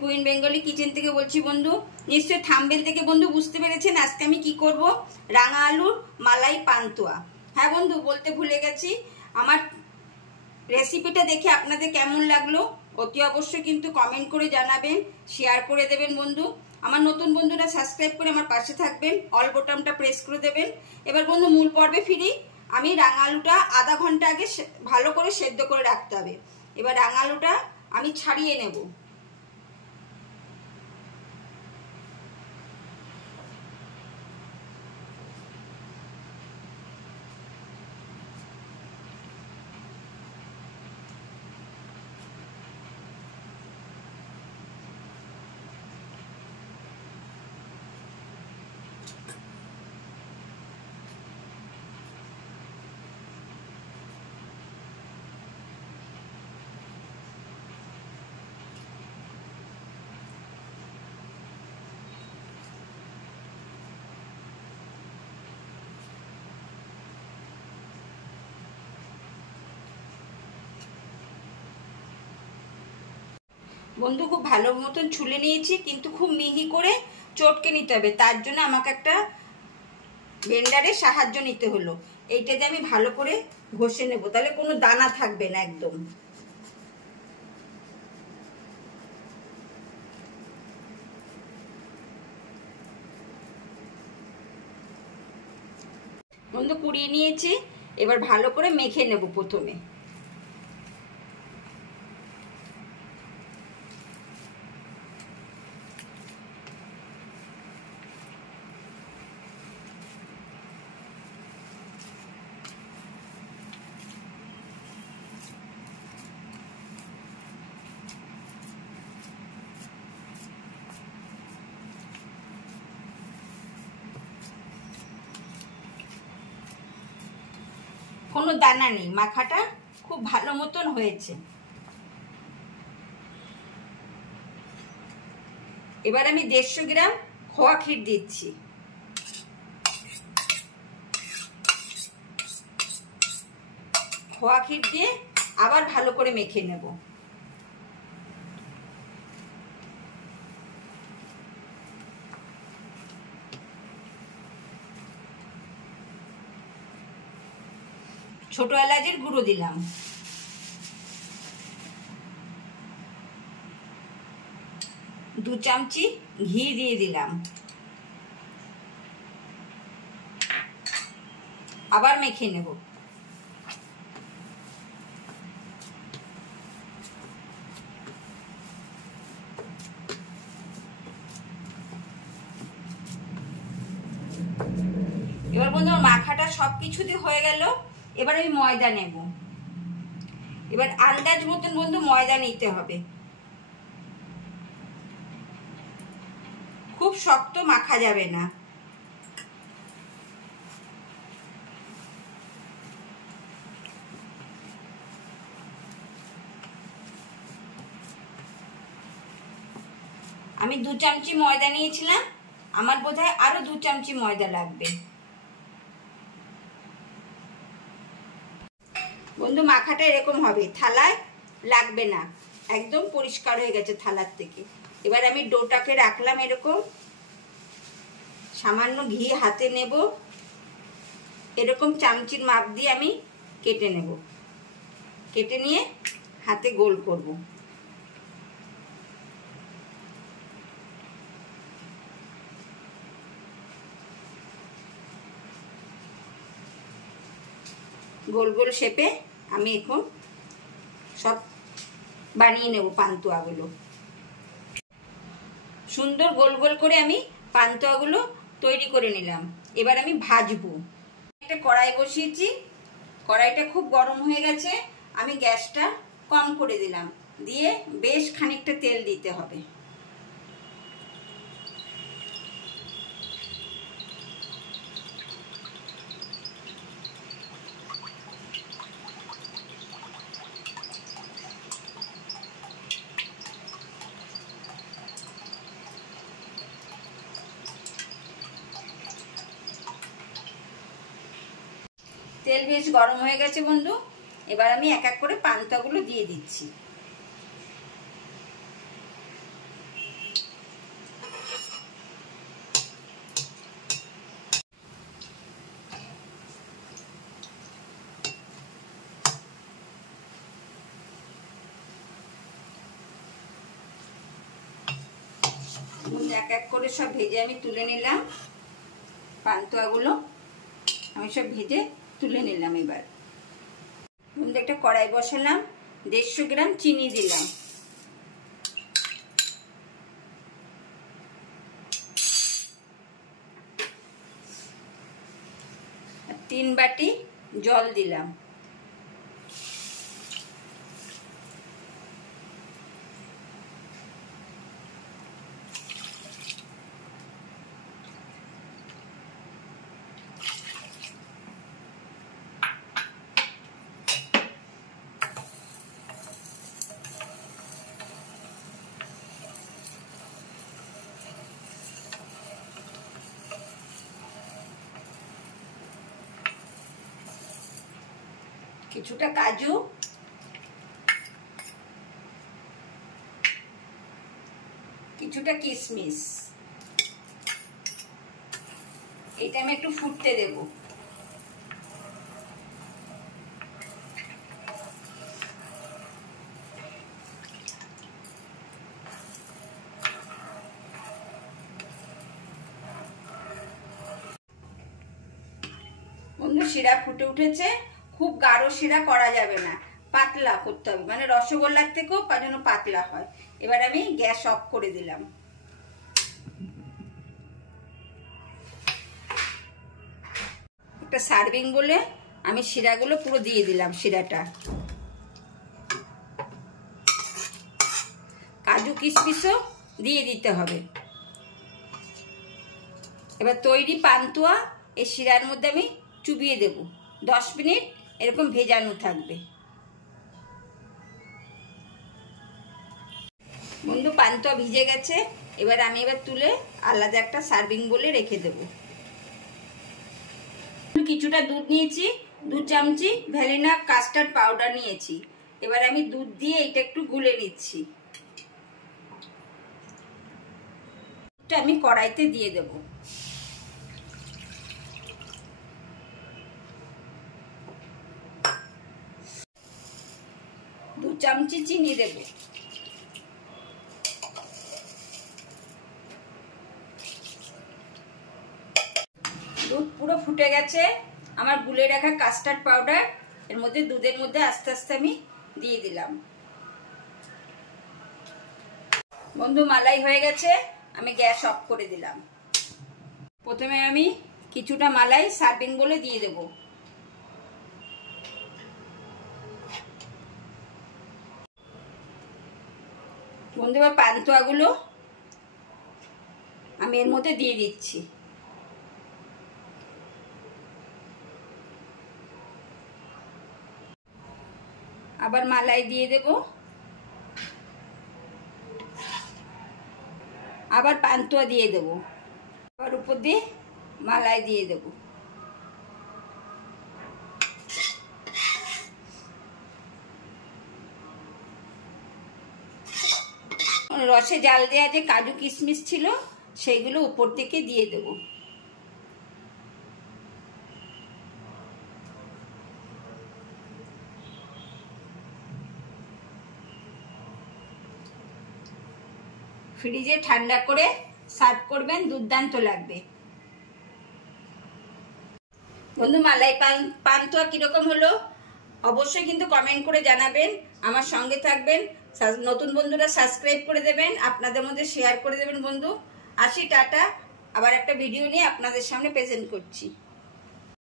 Queen Bengali kitchen থেকে বলছি বন্ধু। নিশ্চয়ই থাম্বনেল থেকে বন্ধু বুঝতে পেরেছেন আজকে আমি কি করব, রাঙা আলুর মালাই পান্তুয়া। হ্যাঁ বন্ধু, বলতে ভুলে গেছি, আমার রেসিপিটা দেখে আপনাদের কেমন লাগলো অতি অবশ্যই কিন্তু কমেন্ট করে জানাবেন, শেয়ার করে দেবেন বন্ধু। আমার নতুন বন্ধুরা সাবস্ক্রাইব করে আমার পাশে থাকবেন, অল বোতামটা প্রেস করে দেবেন। এবার বন্ধু মূল পর্বে ফিরি। আমি রাঙা আলুটা আধা ঘন্টা আগে ভালো করে সেদ্ধ করে রাখতে হবে। এবার রাঙা আলুটা আমি ছাড়িয়ে নেব। বন্ধু খুব ভালো মতন ছুলে নিয়েছি, কিন্তু খুব মিহি করে চটকে নিতে হবে। তার জন্য আমাকে একটা ব্লেন্ডারের সাহায্য নিতে হলো। এইটাতে আমি ভালো করে ঘষে নেব, তাহলে কোনো দানা থাকবে না একদম। বন্ধু কুড়িয়ে নিয়েছি, এবার ভালো করে মেখে নেব প্রথমে। কোনো দানা নেই, মাখাটা খুব ভালো মতন হয়েছে। এবার আমি 150 গ্রাম খোয়া ক্ষীর দিচ্ছি। খোয়া ক্ষীর দিয়ে আবার ভালো করে মেখে নেব। ছোট এলাচের গুঁড়ো দিলাম, দু চামচি ঘি দিয়ে দিলাম, আবার মেখে নেব। এবার বন্ধু মাখাটা সবকিছু দিয়ে হয়ে গেল। এবার আমি ময়দা নেব। এবার আন্দাজ মতন বন্ধু ময়দা নিতে হবে, খুব শক্ত মাখা যাবে না। আমি 2 চামচি ময়দা নিয়েছিলাম, আমার বোধহয় আরো 2 চামচি ময়দা লাগবে। বন্ধু মাখাটা এরকম হবে, থালায় লাগবে না, একদম পরিষ্কার হয়ে গেছে থালার থেকে। এবার আমি ডোটাকে রাখলাম এরকম, সামান্য ঘি হাতে নেব, এরকম চামচির মাপ দিয়ে আমি কেটে নেব। কেটে নিয়ে হাতে গোল করব। গোল গোল শেপে আমি এখন সব বানিয়ে নেব পান্তুয়াগুলো। সুন্দর গোল গোল করে আমি পান্তুয়াগুলো তৈরি করে নিলাম। এবার আমি ভাজবো। একটা কড়াই বসিয়েছি, কড়াইটা খুব গরম হয়ে গেছে, আমি গ্যাসটা কম করে দিলাম, দিয়ে বেশ খানিকটা তেল দিতে হবে। তেল বেশ গরম হয়ে গেছে বন্ধু। এবার আমি এক এক করে পান্তাগুলো দিয়ে দিচ্ছি। এক এক করে সব ভেজে আমি তুলে নিলাম। পান্তুয়াগুলো আমি সব ভেজে তুলে নিলাম। এবার একটা কড়াই বসালাম, 150 গ্রাম চিনি দিলাম, আর 3 বাটি জল দিলাম। কিছুটা কাজু, কিছুটা কিশমিশ, এটা আমি একটু ফুটতে দেব। বন্ধু শিরা ফুটে উঠেছে। খুব গাঢ় শিরা করা যাবে না, পাতলা করতে হবে, মানে রসগোল্লার থেকেও যেন পাতলা হয়। এবার আমি গ্যাস অফ করে দিলাম। একটা সার্ভিং বলে আমি শিরাগুলো পুরো দিয়ে দিলাম। শিরাটা কাজু কিশমিশও দিয়ে দিতে হবে। এবার তৈরি পান্তুয়া এই শিরার মধ্যে আমি চুবিয়ে দেব। 10 মিনিট এরকম ভেজানো থাকবে। বন্ধু পান্তুয়া ভিজে গেছে। এবার আমি তুলে আলাদা একটা সার্ভিং বলে রেখে দেব। কিছুটা দুধ নিয়েছি, 2 চামচি ভ্যানিলা কাস্টার্ড পাউডার নিয়েছি। এবার আমি দুধ দিয়ে এটা একটু গুলে নিচ্ছি। এটা আমি কড়াইতে দিয়ে দেব। দু চামচি চিনি দেব। দুধ পুরো ফুটে গেছে। আমার গুলে রাখা কাস্টার্ড পাউডার এর মধ্যে দুধের মধ্যে আস্তে আস্তে আমি দিয়ে দিলাম। বন্ধু মালাই হয়ে গেছে, আমি গ্যাস অফ করে দিলাম। প্রথমে আমি কিছুটা মালাই সার্ভিং বলে দিয়ে দেব। বন্ধু এবার পান্তুয়াগুলো আমি এর মধ্যে দিয়ে দিচ্ছি। আবার মালাই দিয়ে দেব, আবার পান্তুয়া দিয়ে দেব, আবার উপর দিয়ে মালাই দিয়ে দেব। রসে জাল দেওয়া যে কাজু কিশমিশ ছিল সেইগুলো উপর থেকে দিয়ে দেব। ফ্রিজে ঠান্ডা করে সার্ভ করবেন, দুর্দান্ত লাগবে। বন্ধু মালাই পান্তুয়া কিরকম হলো অবশ্যই কিন্তু কমেন্ট করে জানাবেন। আমার সঙ্গে থাকবেন। নতুন বন্ধুরা সাবস্ক্রাইব করে দেবেন, আপনাদের মধ্যে শেয়ার করে দেবেন। বন্ধু আসি, টাটা। আবার একটা ভিডিও নিয়ে আপনাদের সামনে প্রেজেন্ট করছি।